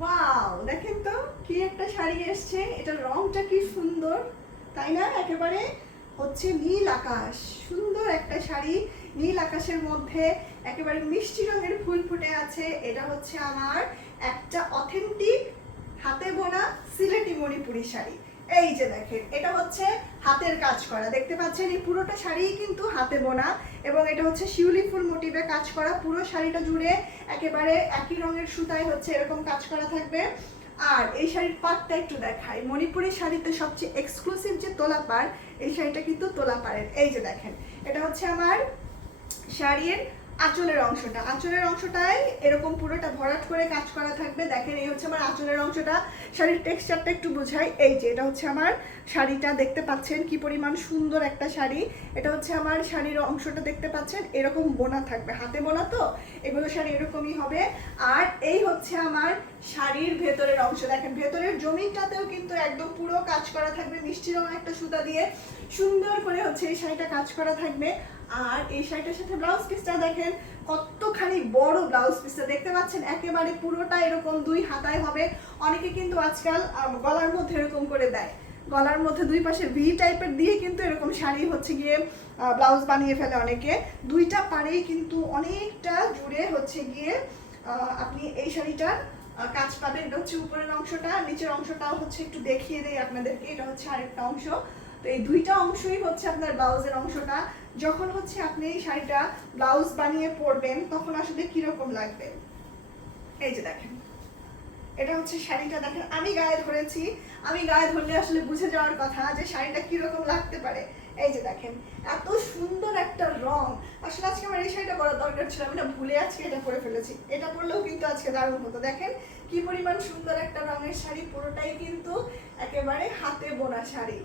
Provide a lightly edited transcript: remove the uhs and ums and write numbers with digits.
Wow, দেখেন তো কি একটা শাড়ি এসছে, এটার রংটা কি সুন্দর, তাই না? একেবারে হচ্ছে নীল আকাশ, সুন্দর একটা শাড়ি, নীল আকাশের মধ্যে একেবারে মিষ্টি রঙের ফুল ফুটে আছে। এটা হচ্ছে আমার একটা অথেন্টিক হাতে বোনা সিলেটি মণিপুরি শাড়ি। এই যে দেখেন, এটা হচ্ছে হাতের কাজ করা, দেখতে পাচ্ছেন এই পুরোটা শাড়িই কিন্তু হাতে বোনা, এবং এটা হচ্ছে শিউলি ফুল মোটিভে কাজ করা। পুরো শাড়িটা জুড়ে একেবারে একই রঙের সুতায় হচ্ছে এরকম কাজ করা থাকবে। আর এই শাড়ির পাড়টা একটু দেখাই, মণিপুরি শাড়িতে সবচেয়ে এক্সক্লুসিভ যে তোলা পাড়, এই শাড়িটা কিন্তু তোলা পাড়ের। এই যে দেখেন, এটা হচ্ছে আমার শাড়ির আঁচলের অংশটা, আঁচলের অংশটায় এরকম পুরোটা ভরাট করে কাজ করা থাকবে। দেখেন, এই হচ্ছে আমার আঁচলের অংশটা। শাড়ির টেক্সচারটা একটু বোঝাই, এই যে এটা হচ্ছে আমার শাড়িটা, দেখতে পাচ্ছেন কি পরিমাণ সুন্দর একটা শাড়ি। এটা হচ্ছে আমার শাড়ির অংশটা, দেখতে পাচ্ছেন এরকম বোনা থাকবে, হাতে বোনা তো এগুলো শাড়ি এরকমই হবে। আর এই হচ্ছে আমার শাড়ির ভেতরের অংশ, দেখেন ভেতরের জমিনটাতেও কিন্তু একদম পুরো কাজ করা থাকবে, মিষ্টি রঙ একটা সুতা দিয়ে সুন্দর করে হচ্ছে এই শাড়িটা কাজ করা থাকবে। আর এই শাড়িটার সাথে ব্লাউজ পিসটা দেখেন কতখানি বড় ব্লাউজ পিসটা, দেখতে পাচ্ছেন একেবারে পুরোটা এরকম 2 হাতায় হবে। অনেকে কিন্তু আজকাল গলার মধ্যে এরকম করে দেয়, গলার মধ্যে 2 পাশে ভি টাইপের দিয়ে কিন্তু এরকম শাড়ি হচ্ছে গিয়ে ব্লাউজ বানিয়ে ফেলে অনেকে। 2টা পাড়েই কিন্তু অনেকটা জুড়ে হচ্ছে গিয়ে আপনি এই শাড়িটার কাজ পাবেন। এটা হচ্ছে উপরের অংশটা, নিচের অংশটাও হচ্ছে একটু দেখিয়ে দেই আপনাদেরকে, এটা হচ্ছে আরেকটা অংশ। তো এই 2টা অংশই হচ্ছে আপনার ব্লাউজের অংশটা। যখন হচ্ছে আপনি এই শাড়িটা ব্লাউজ বানিয়ে পরবেন তখন আসলে কিরকম লাগবে, এই যে দেখেন এটা হচ্ছে শাড়িটা। দেখেন আমি গায়ে ধরেছি, আমি গায়ে ধরলে আসলে বুঝে যাওয়ার কথা যে শাড়িটা কিরকম লাগতে পারে। এই যে দেখেন এত সুন্দর একটা রং, আসলে আজকে আমার এই শাড়িটা পরার দরকার ছিল, আমি না ভুলে আজকে এটা পরে ফেলেছি, এটা পরলেও কিন্তু আজকে দারুণ হতো। দেখেন কি পরিমাণ সুন্দর একটা রঙের শাড়ি, পুরোটাই কিন্তু একেবারে হাতে বোনা শাড়ি।